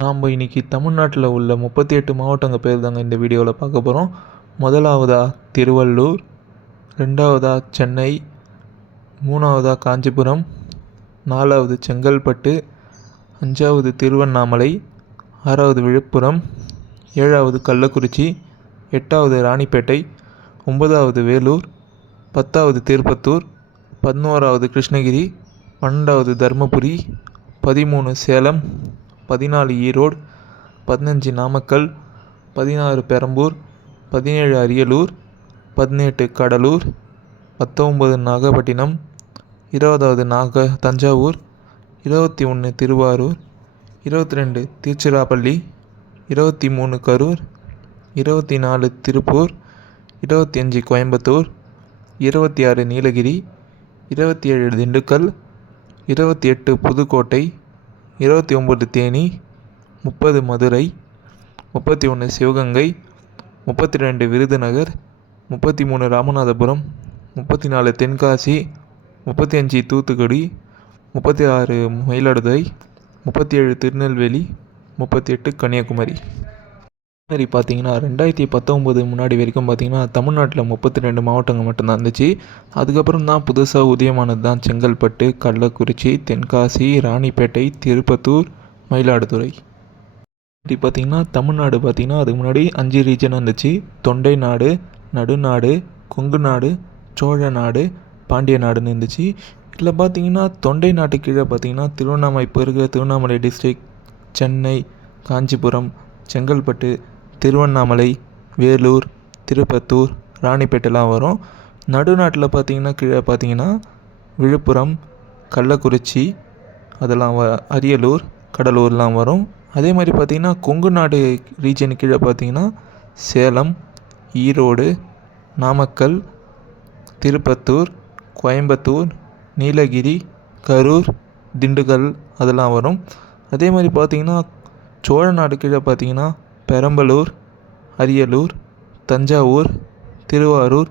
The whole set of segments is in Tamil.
நாம் இன்றைக்கி தமிழ்நாட்டில் உள்ள 38 மாவட்டங்கள் பேர் தாங்க இந்த வீடியோவில் பார்க்க போகிறோம். முதலாவதா திருவள்ளூர், ரெண்டாவதா சென்னை, மூணாவதா காஞ்சிபுரம், நாலாவது செங்கல்பட்டு, அஞ்சாவது திருவண்ணாமலை, ஆறாவது விழுப்புரம், ஏழாவது கள்ளக்குறிச்சி, எட்டாவது ராணிப்பேட்டை, ஒன்பதாவது வேலூர், பத்தாவது திருப்பத்தூர், 11வது கிருஷ்ணகிரி, 12வது தருமபுரி, 13 சேலம், 14 ஈரோடு, 15 நாமக்கல், 16 பெரம்பூர், 17 அரியலூர், 18 கடலூர், 19 நாகப்பட்டினம், 20வது தஞ்சாவூர், 21 திருவாரூர், 22 திருச்சிராப்பள்ளி, 23 கரூர், 24 திருப்பூர், 25 கோயம்புத்தூர், 26 நீலகிரி, 27 திண்டுக்கல், 28 புதுக்கோட்டை, 29 தேனி, 30 மதுரை, 31 சிவகங்கை, 32 விருதுநகர், 33 ராமநாதபுரம், 34 தென்காசி, 35 தூத்துக்குடி, 36 மயிலாடுதுறை, 37 திருநெல்வேலி, 38 கன்னியாகுமரி. மாதிரி பார்த்தீங்கன்னா 2019 முன்னாடி வரைக்கும் பார்த்தீங்கன்னா தமிழ்நாட்டில் 32 மாவட்டங்கள் மட்டும்தான் இருந்துச்சு. அதுக்கப்புறம் தான் புதுசாக உதயமானது தான் செங்கல்பட்டு, கள்ளக்குறிச்சி, தென்காசி, ராணிப்பேட்டை, திருப்பத்தூர், மயிலாடுதுறை. இப்படி பார்த்திங்கன்னா தமிழ்நாடு பார்த்திங்கன்னா அதுக்கு முன்னாடி 5 ரீஜன் இருந்துச்சு. தொண்டை நாடு, நடுநாடு, கொங்கு நாடு, சோழ நாடு, பாண்டிய நாடுன்னு இருந்துச்சு. இதில் பார்த்திங்கன்னா தொண்டை நாட்டு கீழே பார்த்திங்கன்னா திருவண்ணாமலை, இப்போ இருக்கிற திருவண்ணாமலை டிஸ்ட்ரிக், சென்னை, காஞ்சிபுரம், செங்கல்பட்டு, திருவண்ணாமலை, வேலூர், திருப்பத்தூர், ராணிப்பேட்டைலாம் வரும். நடுநாட்டில் பார்த்திங்கன்னா கீழே பார்த்திங்கன்னா விழுப்புரம், கள்ளக்குறிச்சி, அதெல்லாம் அரியலூர், கடலூர்லாம் வரும். அதே மாதிரி பார்த்திங்கன்னா கொங்கு நாடு ரீஜன் கீழே பார்த்திங்கன்னா சேலம், ஈரோடு, நாமக்கல், திருப்பத்தூர், கோயம்புத்தூர், நீலகிரி, கரூர், திண்டுக்கல் அதெல்லாம் வரும். அதே மாதிரி பார்த்திங்கன்னா சோழ நாடு கீழே பார்த்திங்கன்னா பெரம்பலூர், அரியலூர், தஞ்சாவூர், திருவாரூர்,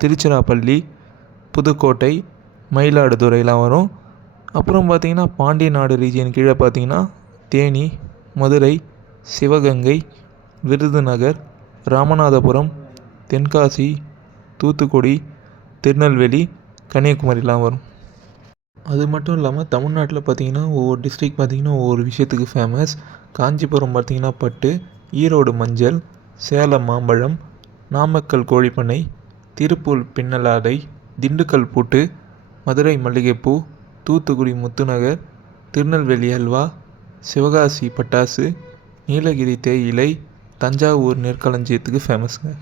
திருச்சிராப்பள்ளி, புதுக்கோட்டை, மயிலாடுதுறைலாம் வரும். அப்புறம் பார்த்திங்கன்னா பாண்டிய நாடு ரீஜியன் கீழே பார்த்திங்கன்னா தேனி, மதுரை, சிவகங்கை, விருதுநகர், ராமநாதபுரம், தென்காசி, தூத்துக்குடி, திருநெல்வேலி, கன்னியாகுமரிலாம் வரும். அது மட்டும் இல்லாமல் தமிழ்நாட்டில் பார்த்திங்கன்னா ஒவ்வொரு டிஸ்ட்ரிக் பார்த்திங்கன்னா ஒவ்வொரு விஷயத்துக்கு ஃபேமஸ். காஞ்சிபுரம் பார்த்திங்கன்னா பட்டு, ஈரோடு மஞ்சள், சேலம் மாம்பழம், நாமக்கல் கோழிப்பண்ணை, திருப்பூர் பின்னலாடை, திண்டுக்கல் பூட்டு, மதுரை மல்லிகைப்பூ, தூத்துக்குடி முத்துநகர், திருநெல்வேலி அல்வா, சிவகாசி பட்டாசு, நீலகிரி தேயிலை, தஞ்சாவூர் நெற்களஞ்சியத்துக்கு ஃபேமஸுங்க.